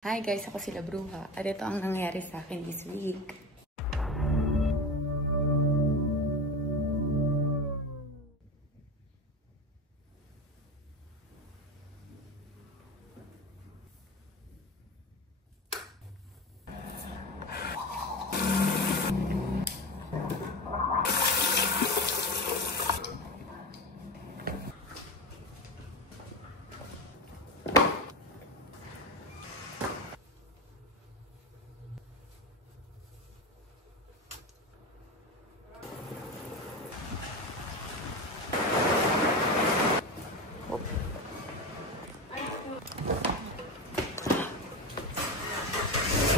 Hi guys, ako sila Bruha at ito ang nangyari sa akin this week.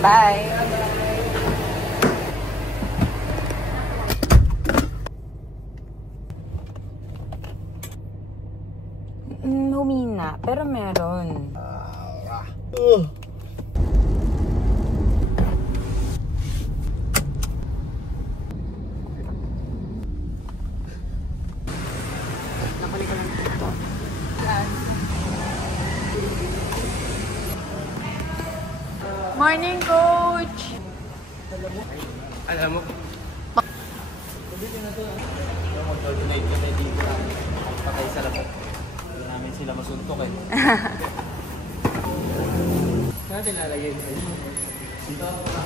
Bye! Humina, pero meron. Nakuli ko lang ito. Morning, Coach! Alam mo, sabihin na ito, mag-donate ka na dito patay sa labas. Hindi namin sila masuntok eh. Natin lalagay ito. Dito ako na.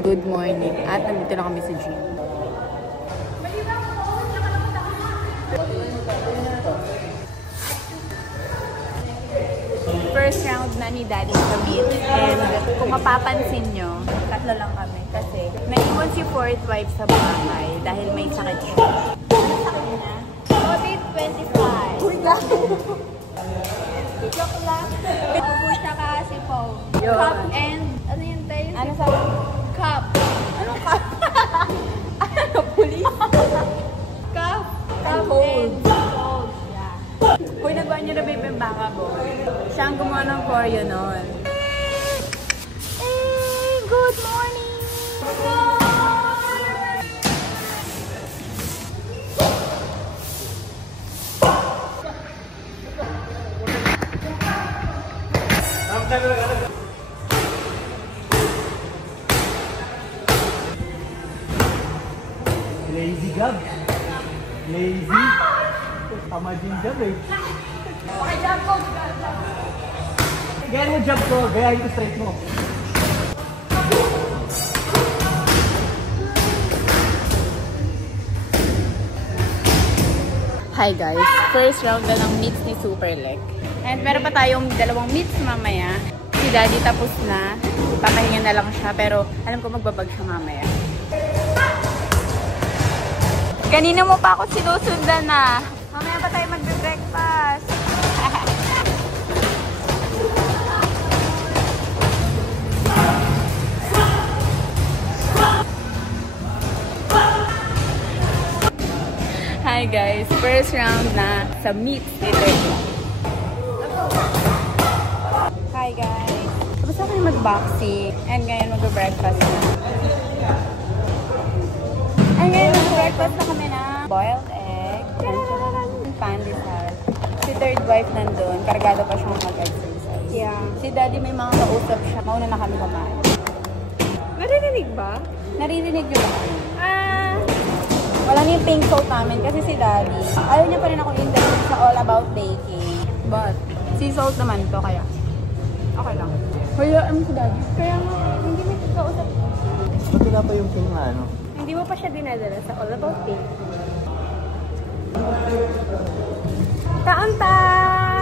Good morning. At nandito na kami sa gym. First round na ni Daddy sa meet. And kung mapapansin nyo, tatlo lang kami. Kasi naiwan si fourth wife sa bahay dahil may sakit siya. Ano sakit niya? COVID-25. Uy lang! Joke lang. Pupush na ka si Paul. Cup and... Ano yun tayo? Ano sa... Cup. Anong cup? Ano? Police? Cup. Cup and... Uy, nagawa niyo na Baby Baka Boy. Siya ang gumawa ng choreo nun. Hey! Good morning! Lazy job. Lazy. Tama din job eh. Okay, jump ko! Gayahin mo job ko, gayahin ko straight mo. Hi guys! First round na ng meets ni Superlek. And meron pa tayong dalawang meets mamaya. Si Daddy tapos na. Papahinga na lang siya. Pero alam ko magbabag siya mamaya. Kanina mo pa ako sinusundan na. Mamaya pa tayo magbe-breakfast. Hi guys! First round na sa meets dito. Hi guys! Tapos ako yung mag-boxing. And ngayon mag-breakfast na. And ngayon mag-breakfast na kami na boiled egg. Pandesal. Si third wife nandun. Kargado pa siyang mag-exercise. Yeah. Si Daddy may mga kausap siya. Mauna na kami kumain. Naririnig ba? Naririnig yun ako. Wala na yung pink salt namin kasi si Daddy, ayaw niya pa rin ako interview sa All About Baking. But, sea salt naman to kaya okay lang. Hayaan si Daddy. Kaya nga, hindi may kausap. Ba't wala pa yung ping ano? Hindi mo pa siya dinadala sa All About Baking. Taon-ta!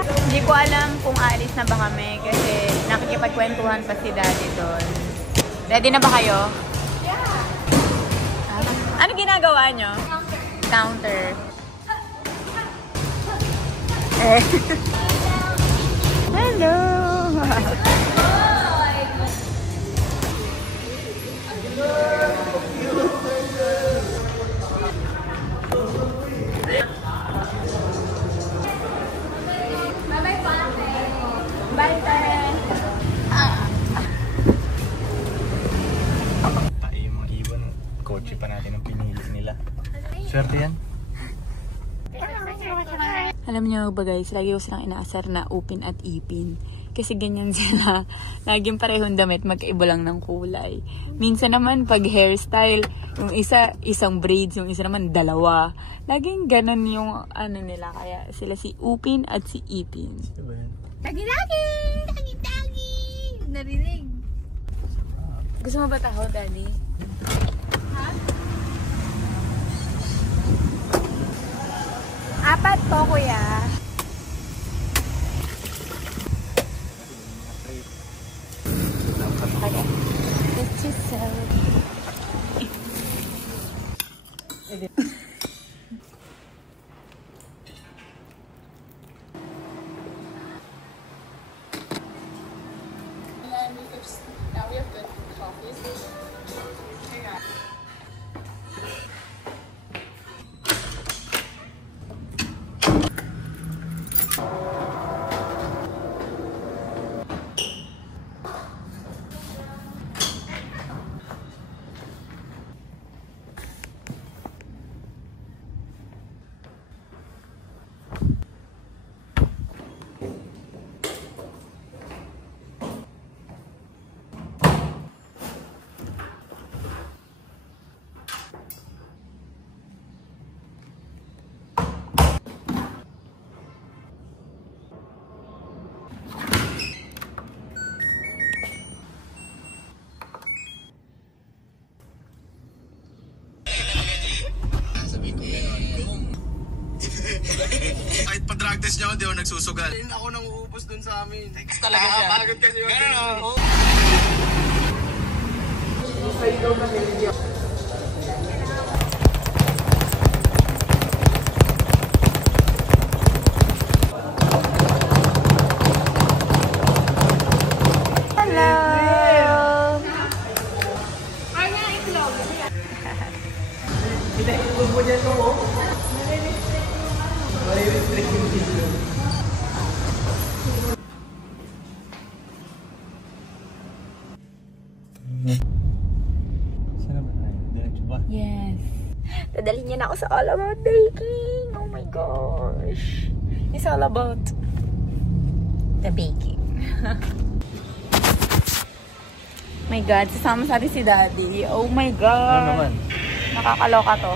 Hindi ko alam kung alis na ba kami kasi nakikipagkwentuhan pa si Daddy doon. Ready na ba kayo? Ano ginagawa nyo? Counter. Hello! Bye, Tare! Tayo yung mga iwan. Kotse pa natin ang pinili nila. Swerte yan. Alam niyo nyo ba guys, lagi ko silang inaasar na Upin at Ipin. Kasi ganyan sila. Laging parehong damit, magkaiba lang ng kulay. Minsan naman, pag hairstyle, yung isa, isang braids, yung isa naman, dalawa. Laging ganon yung ano nila. Kaya sila si Upin at si Ipin. Tagi-tagi! Tagi-tagi! Narinig. Gusto mo ba taho, Daddy? Ha? Apat po, kuya. Okay. Let's just sell. Now we have good coffees. Kahit pa-drug test niya ako, di ako nagsusugal. Ako nang uupos dun sa amin. Talaga siya. Pagod kasi yun. Ganun o. Yes. Dadalhin niya na ako sa All About Baking. Oh my gosh. It's all about the baking. My God, sasama sa atin si Daddy. Oh my God. Ano naman? Nakakaloka to.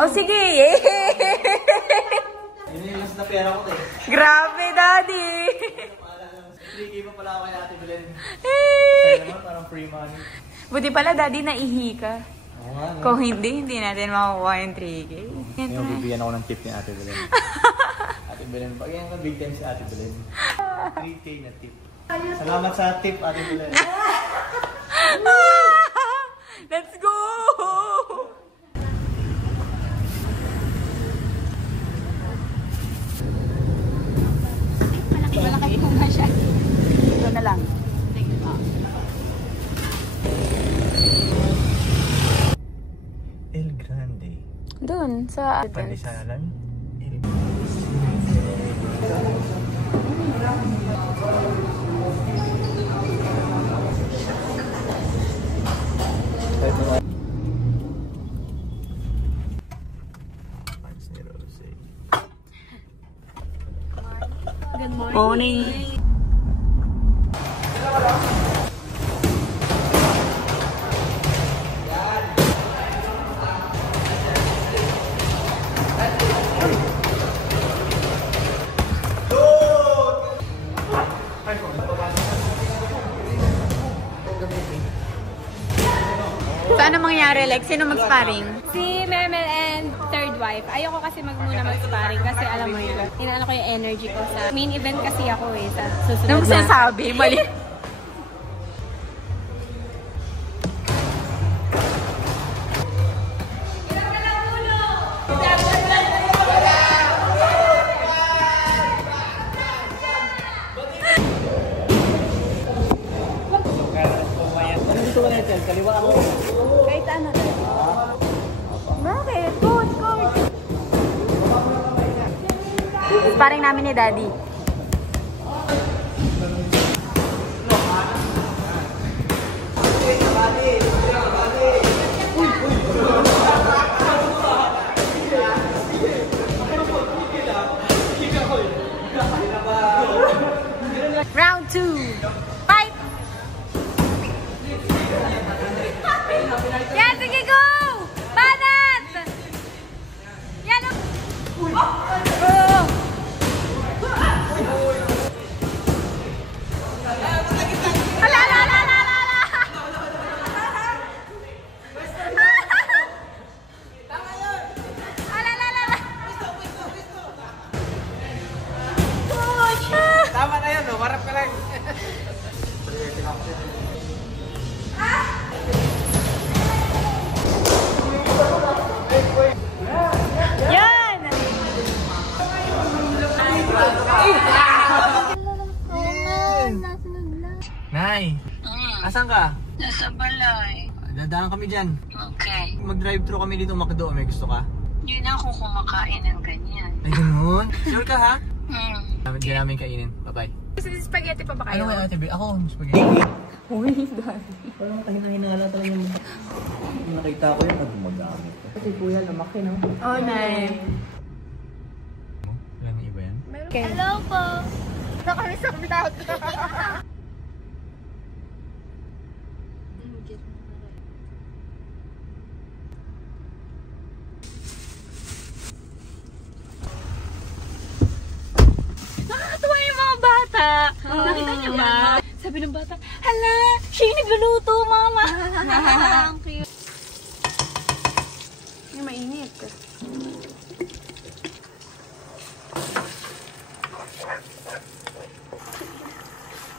Oh, sige. Yun yung last na pera ko eh. Grabe, Daddy. 3K pa pala ako kay Ate Belen. Hey! Kaya naman parang free money. Buti pala, Daddy, naihi ka. Oo nga. No? Kung hindi natin makukuha yung 3K. Ngayon, bibigyan ako ng tip ni Ate Belen. Ate Belen, pag yan ka big time si Ate Belen. 3K na tip. Salamat sa tip, Ate Belen. Let's go! Malaki po nga siya. Ito na lang. El Grande. Doon, sa Pandisalan. Good morning. morning. So, ano mangyari? Like, sino mag-sparring? Si Mermel and third wife. Ayoko kasi muna mag-sparring kasi alam mo yun. Inaano ko yung energy ko sa main event kasi ako eh. Sa susunod Anong na. sinasabi? Mali. Kaliwa ako. Kahit ano na. Bakit? Coach, coach. Sparring namin ni Daddy. Nasaan ka? Nasa balay. Dadaan kami dyan. Okay. Mag-drive-thru kami dito McDo. May gusto ka? Hindi na ako kumakain ng ganyan. Ay, ganun? Sure ka ha? Hmm. Hindi namin kainin. Bye-bye. Spaghetti pa ba kayo? Ano kaya ate? Ako, spaghetti. Uy, dami. Parang kahina-hinala talaga yung nakita ko yun at gumagamit. Kasi kuya, lumaki no? Oh, nice. Ilang iba yan? Hello po! Nakamisang vlog! Nakakatuwa yung mga bata. Nakita niyo ba? Sabi ng bata, hala, siya yung nagluluto, mama. Ang cute. Yung mainit.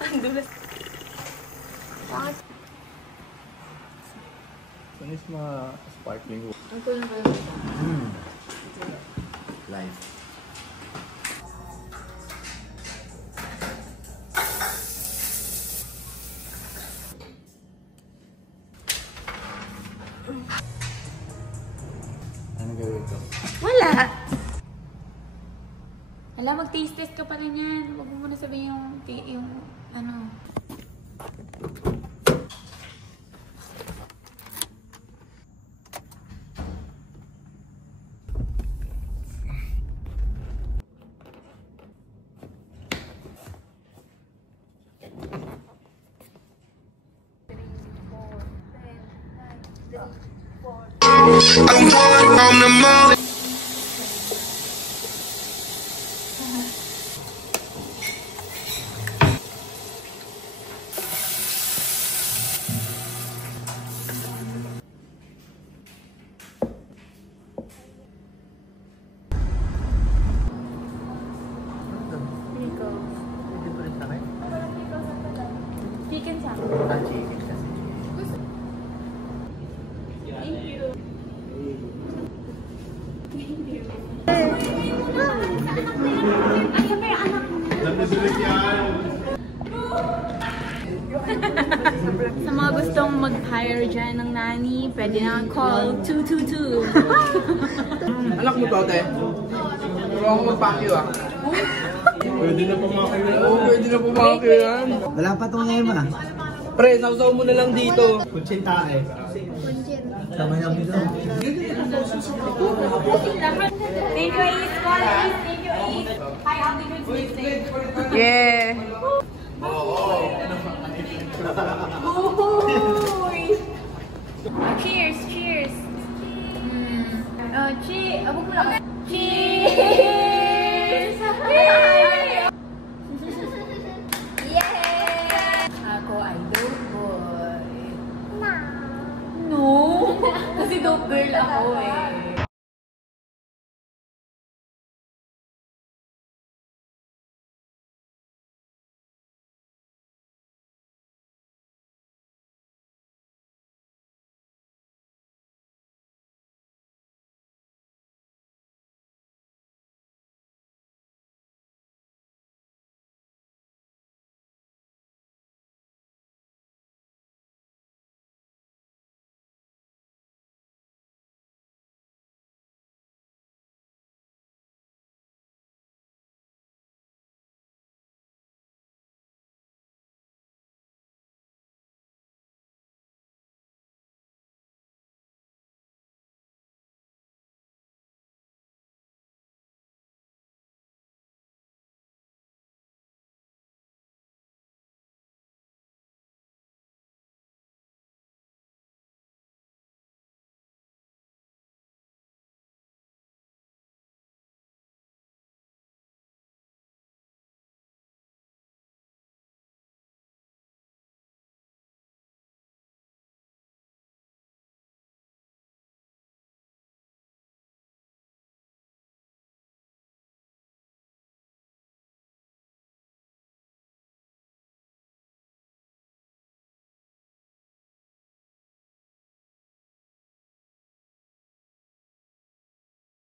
Ang dulas. Saan is mga sparkling water? Ang tulong ba yun? Live. Ano gawin ko? Wala. Alam, mag-taste test ka pa rin yan. Huwag mo muna sabihin yung ano. I'm going home to Molly. Chicken sa Chicken kasi. Sa mga gustong mag-hire dyan ng nani, pwede na call 222. Anak mo to, ate? Pero ako mag-pakyo ah. Pwede na pumakyo yan. Oo, pwede na pumakyo yan. Wala pa itong ema. Pre, sausaw mo na lang dito. Kutsinta eh. Tama niya dito. Thank you, Ace. Call Ace. Thank you, Ace. Hi, Ate Good Day. Yeah! Cheers, cheers. Cheers. Abog mo lang. Cheers! Ako ay dope boy. No! Kasi dope girl ako eh.